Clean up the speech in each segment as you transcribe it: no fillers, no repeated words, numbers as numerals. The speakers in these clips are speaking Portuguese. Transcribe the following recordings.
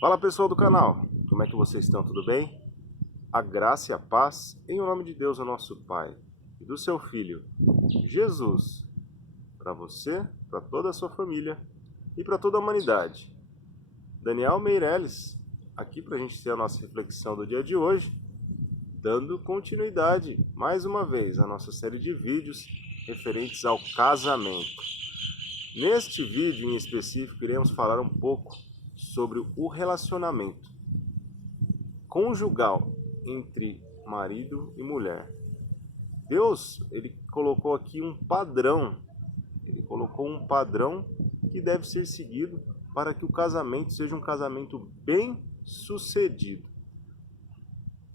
Fala pessoal do canal, como é que vocês estão? Tudo bem? A graça e a paz em o nome de Deus, o nosso Pai, e do seu Filho, Jesus, para você, para toda a sua família e para toda a humanidade. Daniel Meirelles, aqui para a gente ter a nossa reflexão do dia de hoje, dando continuidade, mais uma vez, à nossa série de vídeos referentes ao casamento. Neste vídeo em específico, iremos falar um pouco sobre o relacionamento conjugal entre marido e mulher. Deus, ele colocou aqui um padrão, que deve ser seguido para que o casamento seja um casamento bem sucedido.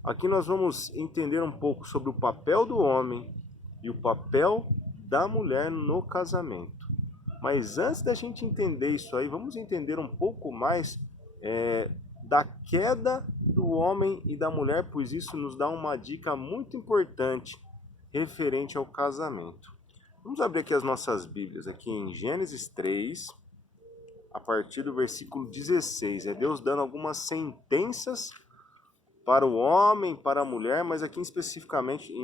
Aqui nós vamos entender um pouco sobre o papel do homem e o papel da mulher no casamento. Mas antes da gente entender isso aí, vamos entender um pouco mais da queda do homem e da mulher, pois isso nos dá uma dica muito importante referente ao casamento. Vamos abrir aqui as nossas Bíblias, aqui em Gênesis 3, a partir do versículo 16. É Deus dando algumas sentenças para o homem, para a mulher, mas aqui em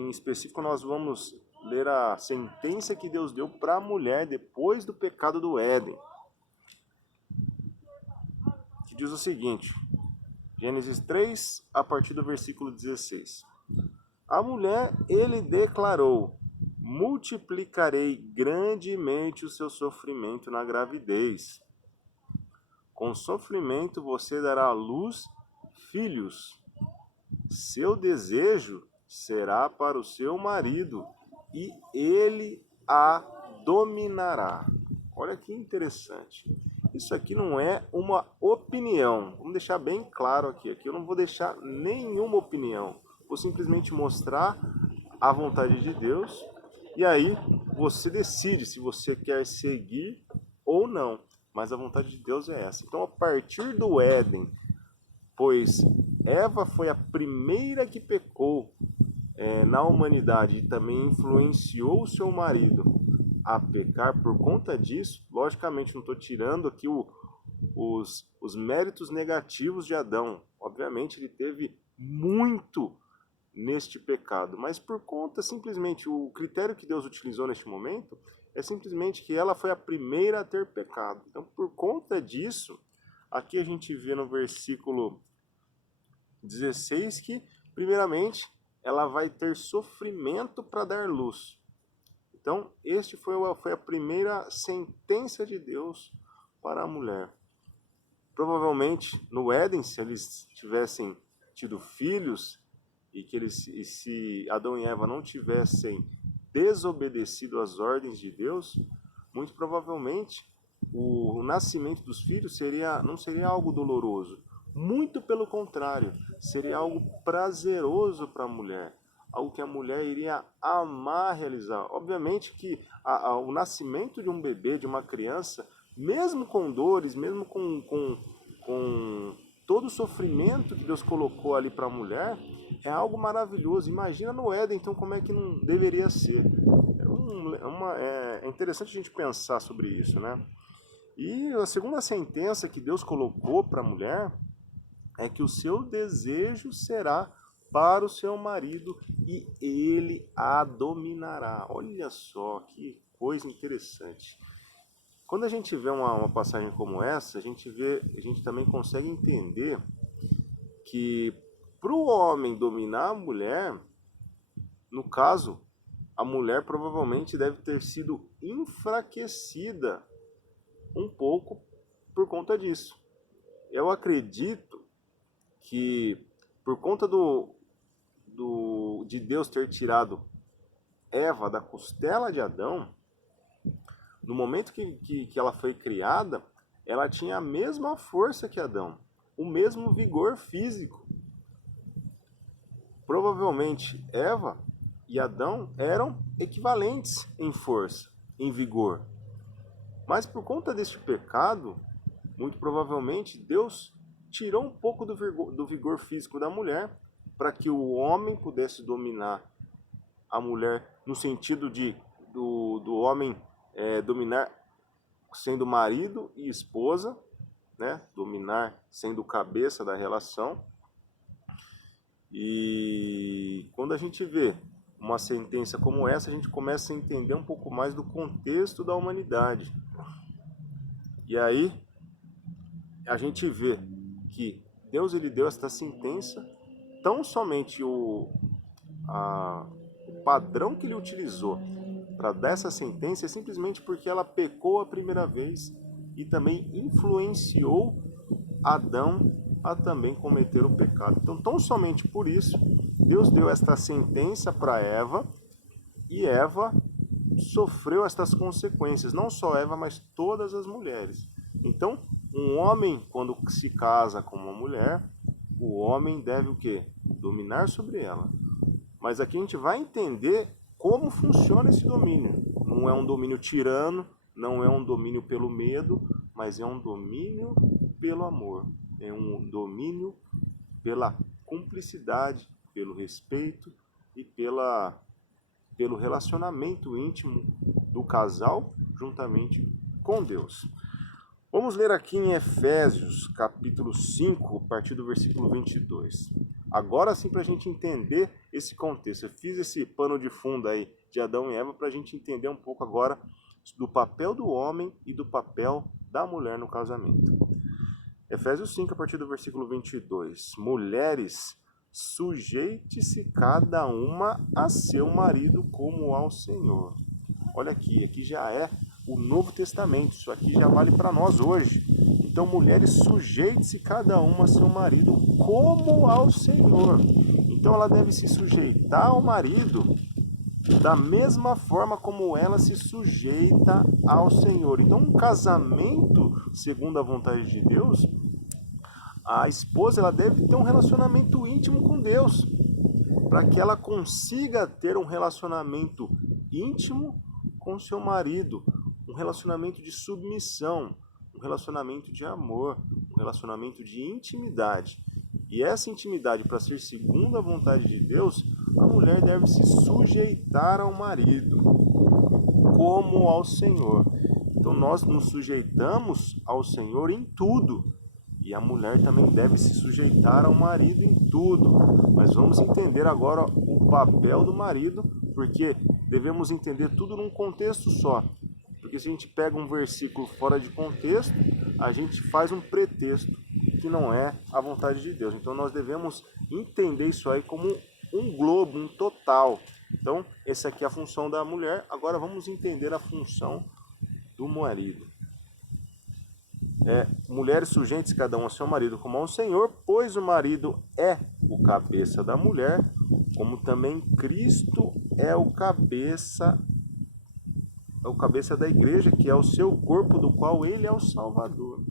específico nós vamos ler a sentença que Deus deu para a mulher depois do pecado do Éden. Que diz o seguinte, Gênesis 3, a partir do versículo 16. A mulher, ele declarou: multiplicarei grandemente o seu sofrimento na gravidez. Com sofrimento você dará à luz filhos. Seu desejo será para o seu marido e ele a dominará. Olha que interessante. Isso aqui não é uma opinião. Vamos deixar bem claro aqui. Aqui eu não vou deixar nenhuma opinião. Vou simplesmente mostrar a vontade de Deus. E aí você decide se você quer seguir ou não. Mas a vontade de Deus é essa. Então, a partir do Éden, pois Eva foi a primeira que pecou na humanidade e também influenciou o seu marido a pecar por conta disso, logicamente não estou tirando aqui os méritos negativos de Adão. Obviamente ele teve muito neste pecado, mas por conta simplesmente, o critério que Deus utilizou neste momento é simplesmente que ela foi a primeira a ter pecado. Então por conta disso, aqui a gente vê no versículo 16 que primeiramente ela vai ter sofrimento para dar luz. Então, este foi a primeira sentença de Deus para a mulher. Provavelmente, no Éden, se eles tivessem tido filhos e se Adão e Eva não tivessem desobedecido às ordens de Deus, muito provavelmente o nascimento dos filhos não seria algo doloroso. Muito pelo contrário, seria algo prazeroso para a mulher, algo que a mulher iria amar realizar. Obviamente que o nascimento de um bebê, de uma criança, mesmo com dores, mesmo com todo o sofrimento que Deus colocou ali para a mulher, é algo maravilhoso. Imagina no Éden, então, como é que não deveria ser. É interessante a gente pensar sobre isso, né? E a segunda sentença que Deus colocou para a mulher é que o seu desejo será para o seu marido e ele a dominará. Olha só que coisa interessante. Quando a gente vê uma passagem como essa, a gente também consegue entender que para o homem dominar a mulher, no caso, a mulher provavelmente deve ter sido enfraquecida um pouco por conta disso. Eu acredito que por conta de Deus ter tirado Eva da costela de Adão, no momento que ela foi criada, ela tinha a mesma força que Adão, o mesmo vigor físico. Provavelmente Eva e Adão eram equivalentes em força, em vigor. Mas por conta deste pecado, muito provavelmente Deus tirou um pouco do vigor físico da mulher para que o homem pudesse dominar a mulher no sentido do homem dominar sendo marido e esposa, né? Dominar sendo o cabeça da relação. E quando a gente vê uma sentença como essa, a gente começa a entender um pouco mais do contexto da humanidade. E aí a gente vê que Deus ele deu esta sentença, tão somente o padrão que ele utilizou para dar essa sentença é simplesmente porque ela pecou a primeira vez e também influenciou Adão a também cometer o pecado. Então, tão somente por isso, Deus deu esta sentença para Eva e Eva sofreu estas consequências. Não só Eva, mas todas as mulheres. Então, um homem, quando se casa com uma mulher, o homem deve o quê? Dominar sobre ela. Mas aqui a gente vai entender como funciona esse domínio. Não é um domínio tirano, não é um domínio pelo medo, mas é um domínio pelo amor. É um domínio pela cumplicidade, pelo respeito e pelo relacionamento íntimo do casal juntamente com Deus. Vamos ler aqui em Efésios, capítulo 5, a partir do versículo 22. Agora sim, para a gente entender esse contexto. Eu fiz esse pano de fundo aí de Adão e Eva para a gente entender um pouco agora do papel do homem e do papel da mulher no casamento. Efésios 5, a partir do versículo 22. Mulheres, sujeite-se cada uma a seu marido como ao Senhor. Olha aqui já é o Novo Testamento, isso aqui já vale para nós hoje. Então, mulheres, sujeite-se cada uma a seu marido como ao Senhor. Então, ela deve se sujeitar ao marido da mesma forma como ela se sujeita ao Senhor. Então, um casamento, segundo a vontade de Deus, a esposa ela deve ter um relacionamento íntimo com Deus, para que ela consiga ter um relacionamento íntimo com seu marido, um relacionamento de submissão, um relacionamento de amor, um relacionamento de intimidade. E essa intimidade, para ser segundo a vontade de Deus, a mulher deve se sujeitar ao marido, como ao Senhor. Então nós nos sujeitamos ao Senhor em tudo, e a mulher também deve se sujeitar ao marido em tudo. Mas vamos entender agora o papel do marido, porque devemos entender tudo num contexto só. Porque se a gente pega um versículo fora de contexto, a gente faz um pretexto que não é a vontade de Deus. Então nós devemos entender isso aí como um globo, um total. Então, essa aqui é a função da mulher. Agora vamos entender a função do marido. Mulheres sujeitem-se cada um a seu marido como ao Senhor, pois o marido é o cabeça da mulher, como também Cristo é o cabeça da igreja, que é o seu corpo, do qual ele é o Salvador.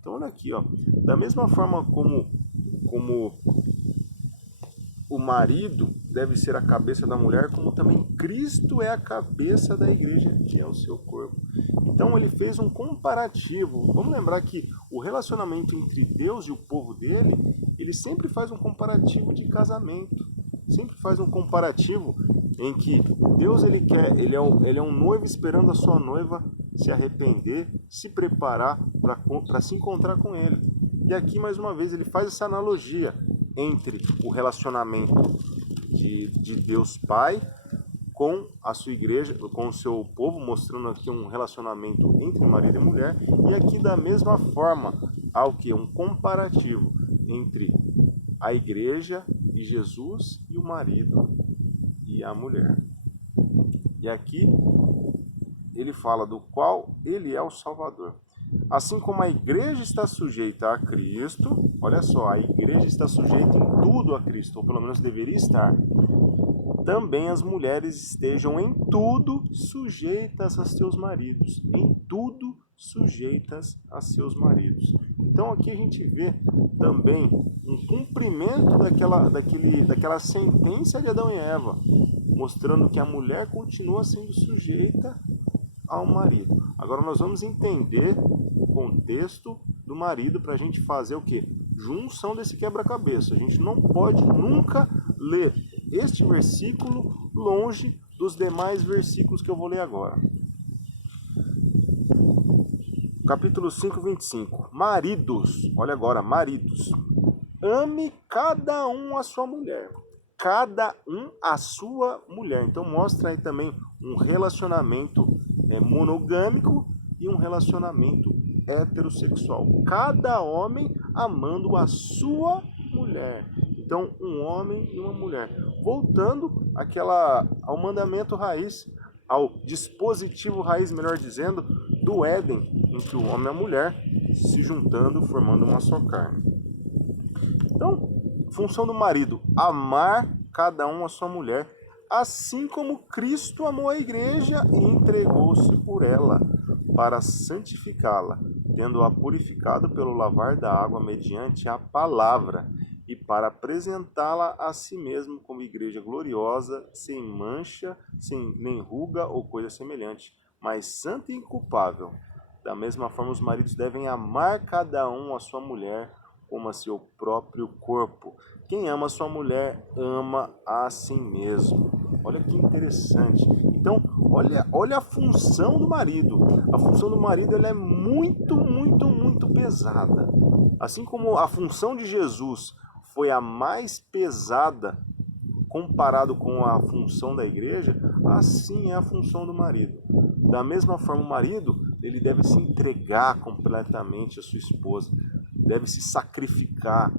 Então olha aqui, ó, da mesma forma como o marido deve ser a cabeça da mulher, como também Cristo é a cabeça da igreja, que é o seu corpo. Então ele fez um comparativo. Vamos lembrar que o relacionamento entre Deus e o povo dele, ele sempre faz um comparativo de casamento. Sempre faz um comparativo em que Deus ele é um noivo esperando a sua noiva se arrepender, se preparar para se encontrar com ele. E aqui mais uma vez ele faz essa analogia entre o relacionamento de Deus Pai com a sua igreja, com o seu povo, mostrando aqui um relacionamento entre marido e mulher, e aqui da mesma forma há o que? Um comparativo entre a igreja e Jesus e o marido e a mulher. E aqui ele fala do qual ele é o Salvador. Assim como a igreja está sujeita a Cristo, olha só, a igreja está sujeita em tudo a Cristo, ou pelo menos deveria estar. Também as mulheres estejam em tudo sujeitas a seus maridos. Em tudo sujeitas a seus maridos. Então aqui a gente vê também um cumprimento daquela sentença de Adão e Eva, mostrando que a mulher continua sendo sujeita ao marido. Agora nós vamos entender o contexto do marido para a gente fazer o quê? Junção desse quebra-cabeça. A gente não pode nunca ler este versículo longe dos demais versículos que eu vou ler agora. Capítulo 5, 25. maridos, olha agora, maridos, ame cada um a sua mulher. Cada um a sua mulher. Então mostra aí também um relacionamento monogâmico e um relacionamento heterossexual. Cada homem amando a sua mulher. Então um homem e uma mulher. Voltando ao mandamento raiz, ao dispositivo raiz, melhor dizendo, do Éden, entre o homem e a mulher se juntando, formando uma só carne. Então, função do marido, amar cada um a sua mulher, assim como Cristo amou a igreja e entregou-se por ela, para santificá-la, tendo-a purificado pelo lavar da água mediante a palavra, e para apresentá-la a si mesmo como igreja gloriosa, sem mancha, sem nem ruga ou coisa semelhante, mas santa e inculpável. Da mesma forma, os maridos devem amar cada um a sua mulher como a seu próprio corpo. Quem ama a sua mulher, ama a si mesmo. Olha que interessante. Então, olha a função do marido. A função do marido ela é muito, muito, muito pesada. Assim como a função de Jesus foi a mais pesada comparado com a função da igreja, assim é a função do marido. Da mesma forma, o marido ele deve se entregar completamente à sua esposa, deve se sacrificar.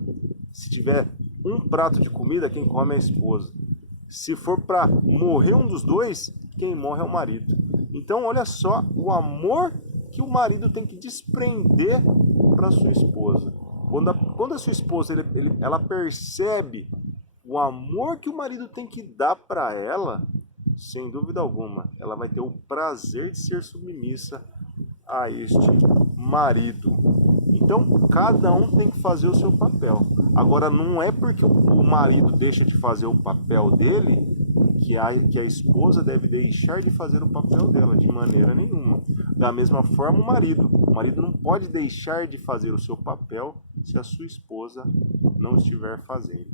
Se tiver um prato de comida, quem come é a esposa. Se for para morrer um dos dois, quem morre é o marido. Então, olha só o amor que o marido tem que desprender para sua esposa. Quando a sua esposa ela percebe o amor que o marido tem que dar para ela, sem dúvida alguma, ela vai ter o prazer de ser submissa a este marido. Então, cada um tem que fazer o seu papel. Agora, não é porque o marido deixa de fazer o papel dele que a esposa deve deixar de fazer o papel dela, de maneira nenhuma. Da mesma forma, o marido não pode deixar de fazer o seu papel se a sua esposa não estiver fazendo.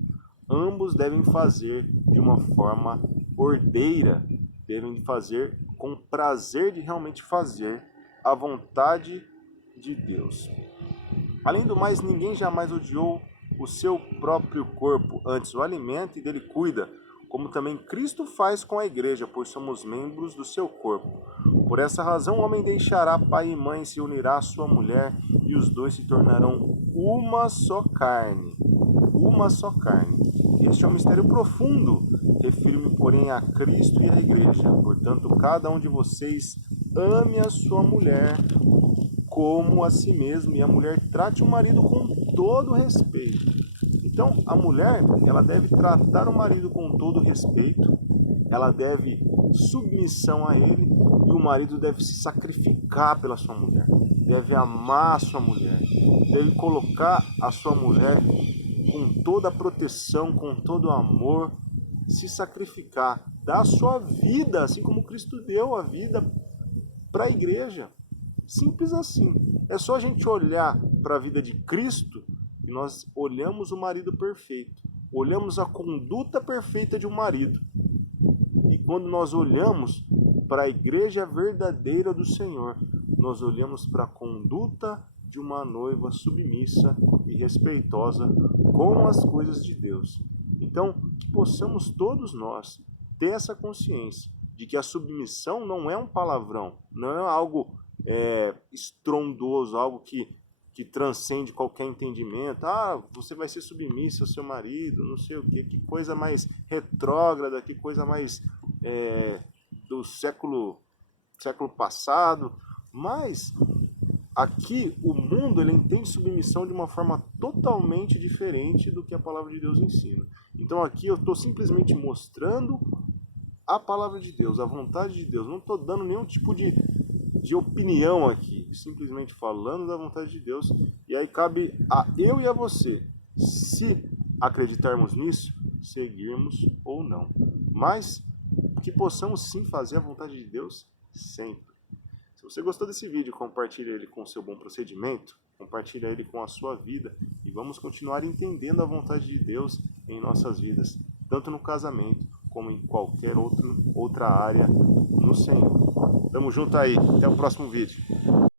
Ambos devem fazer de uma forma ordeira, devem fazer com prazer de realmente fazer a vontade de Deus. Além do mais, ninguém jamais odiou o seu próprio corpo, antes o alimenta e dele cuida, como também Cristo faz com a igreja, pois somos membros do seu corpo. Por essa razão, o homem deixará pai e mãe, se unirá à sua mulher, e os dois se tornarão uma só carne. Uma só carne. Este é um mistério profundo. Refiro-me, porém, a Cristo e à igreja. Portanto, cada um de vocês ame a sua mulher como a si mesmo, e a mulher trate o marido com todo respeito. Então, a mulher, ela deve tratar o marido com todo respeito, ela deve submissão a ele, e o marido deve se sacrificar pela sua mulher, deve amar a sua mulher, deve colocar a sua mulher com toda a proteção, com todo o amor, se sacrificar, dar a sua vida, assim como Cristo deu a vida para a igreja. Simples assim. É só a gente olhar para a vida de Cristo e nós olhamos o marido perfeito, olhamos a conduta perfeita de um marido. E quando nós olhamos para a igreja verdadeira do Senhor, nós olhamos para a conduta de uma noiva submissa e respeitosa com as coisas de Deus. Então, que possamos todos nós ter essa consciência de que a submissão não é um palavrão, não é algo estrondoso, algo que transcende qualquer entendimento. Ah, você vai ser submissa ao seu marido, não sei o quê, que coisa mais retrógrada, que coisa mais do século passado. Mas aqui o mundo ele entende submissão de uma forma totalmente diferente do que a palavra de Deus ensina. Então aqui eu estou simplesmente mostrando a palavra de Deus, a vontade de Deus. Não estou dando nenhum tipo de opinião aqui, simplesmente falando da vontade de Deus. E aí cabe a eu e a você, se acreditarmos nisso, seguirmos ou não. Mas que possamos sim fazer a vontade de Deus sempre. Se você gostou desse vídeo, compartilhe ele com o seu bom procedimento, compartilhe ele com a sua vida e vamos continuar entendendo a vontade de Deus em nossas vidas, tanto no casamento como em qualquer outra área no Senhor. Tamo junto aí, até o próximo vídeo.